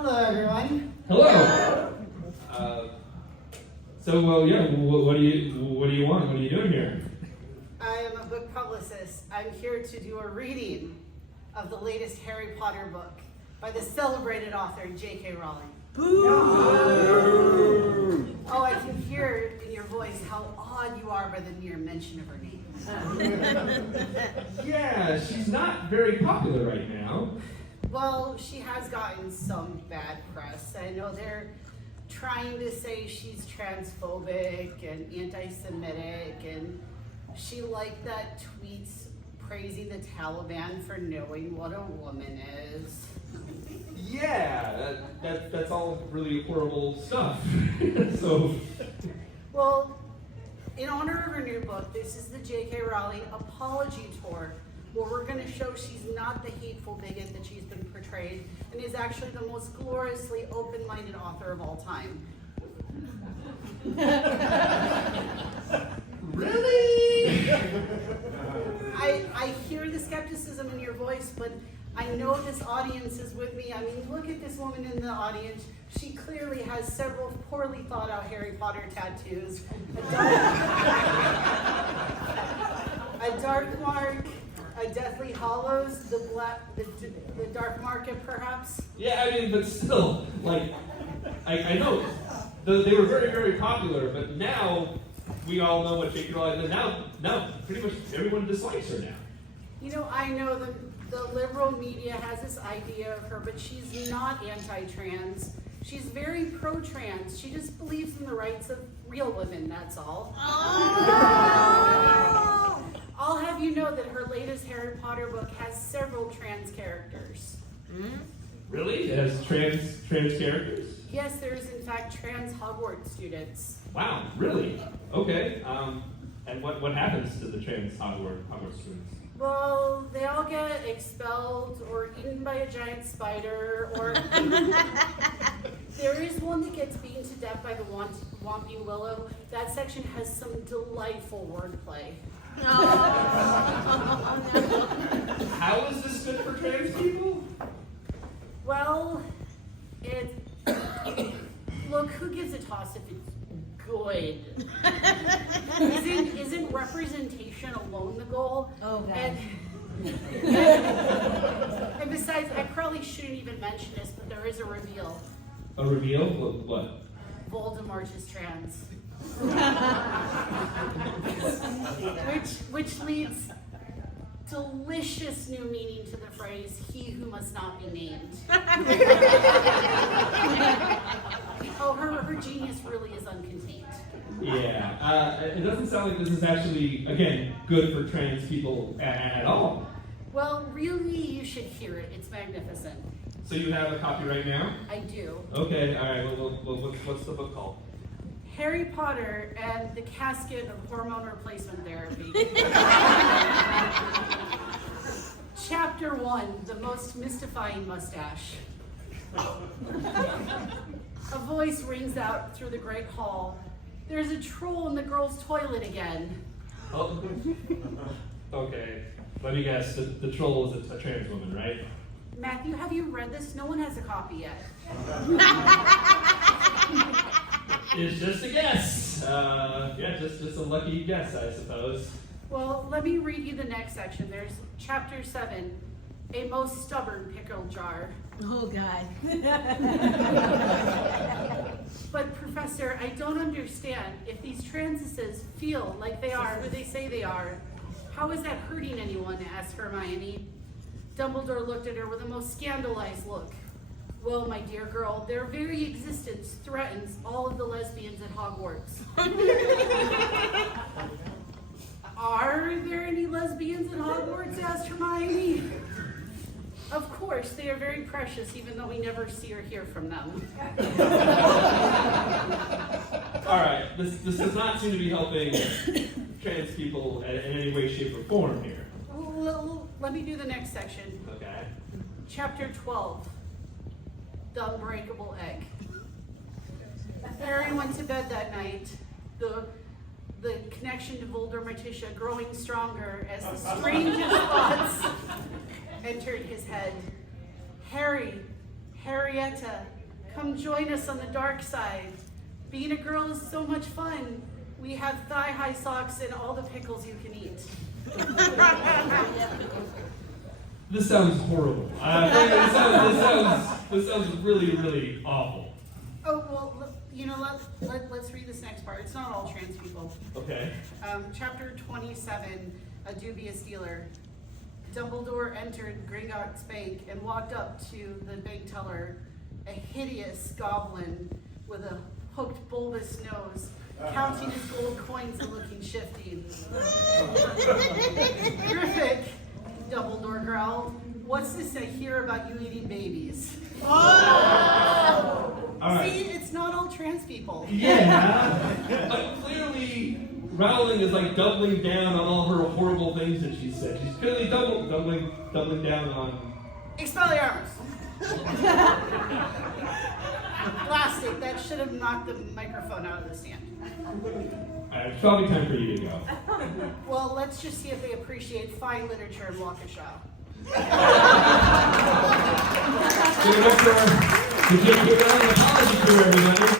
Hello, everyone. Hello. What do you want? What are you doing here? I am a book publicist. I'm here to do a reading of the latest Harry Potter book by the celebrated author J.K. Rowling. Boo! Oh, I can hear in your voice how awed you are by the mere mention of her name. Yeah, she's not very popular right now. Well, she has gotten some bad press. I know they're trying to say she's transphobic and anti-Semitic, and she liked that tweets praising the Taliban for knowing what a woman is. Yeah, that's all really horrible stuff. So, Well, in honor of her new book, this is the J.K. Rowling Apology Tour, where we're going to show she's not the hateful bigot that she's been portrayed, and is actually the most gloriously open-minded author of all time. really? I hear the skepticism in your voice, but I know this audience is with me. I mean, look at this woman in the audience. She clearly has several poorly thought out Harry Potter tattoos. A dark mark, a Deathly Hallows, the dark market perhaps. Yeah, I mean, but still, like, I know they were very, very popular, but now we all know what J.K. Rowling is. Now pretty much everyone dislikes her now. You know, I know the liberal media has this idea of her, but she's not anti-trans. She's very pro-trans. She just believes in the rights of real women, that's all. Oh. I'll have you know that her latest Harry Potter book has several trans characters. Really? It has trans characters? Yes, there's in fact trans Hogwarts students. Wow, really? Okay. And what happens to the trans Hogwarts students? Well, they all get expelled or eaten by a giant spider, or there is one that gets beaten to death by the Whomping Willow. That section has some delightful wordplay. How is this good for trans people? Well, look, who gives a toss if it's good? Isn't representation alone the goal? Oh, God. And besides, I probably shouldn't even mention this, but there is a reveal. A reveal? What? Voldemort is trans. which leads delicious new meaning to the phrase, he who must not be named. Oh, her genius really is uncontained. Yeah, it doesn't sound like this is actually, again, good for trans people at all. Well, really, you should hear it. It's magnificent. So you have a copy right now? I do. Okay, all right. Well, what's the book called? Harry Potter and the Casket of Hormone Replacement Therapy. Chapter 1, The Most Mystifying Mustache. A voice rings out through the Great Hall. There's a troll in the girls' toilet again. Oh. Okay. Let me guess. The troll is a trans woman, right? Matthew, have you read this? No one has a copy yet. It's just a guess. Just a lucky guess, I suppose. Well, let me read you the next section. There's chapter 7, A Most Stubborn Pickle Jar. Oh, God. But Professor, I don't understand. If these transises feel like they are who they say they are, how is that hurting anyone? Asked Hermione. Dumbledore looked at her with a most scandalized look. Well, my dear girl, their very existence threatens all of the lesbians at Hogwarts. Are there any lesbians at Hogwarts? Asked Hermione. Of course, they are very precious, even though we never see or hear from them. All right, this does not seem to be helping trans people in any way, shape, or form here. Well, let me do the next section. Okay. Chapter 12, The Unbreakable Egg. Harry went to bed that night, the connection to Voldemorticia growing stronger as the strangest thoughts entered his head. Harry, Harrietta, come join us on the dark side. Being a girl is so much fun. We have thigh-high socks and all the pickles you can eat. This sounds horrible. This sounds really, really awful. Oh, well, let's read this next part. It's not all trans people. Okay. Chapter 27, A Dubious Dealer. Dumbledore entered Gringotts Bank and walked up to the bank teller, a hideous goblin with a hooked bulbous nose, counting his gold coins and looking shifty. Terrific, Dumbledore growled. What's this I hear about you eating babies? All right. See, it's not all trans people. Yeah. But clearly, Rowling is like doubling down on all her horrible things that she said. She's clearly doubling down on. Expelliarmus. Plastic, that should have knocked the microphone out of the stand. Alright, it's probably time for you to go. Well, let's just see if they appreciate fine literature in Waukesha. So, Mr. Apology to everybody.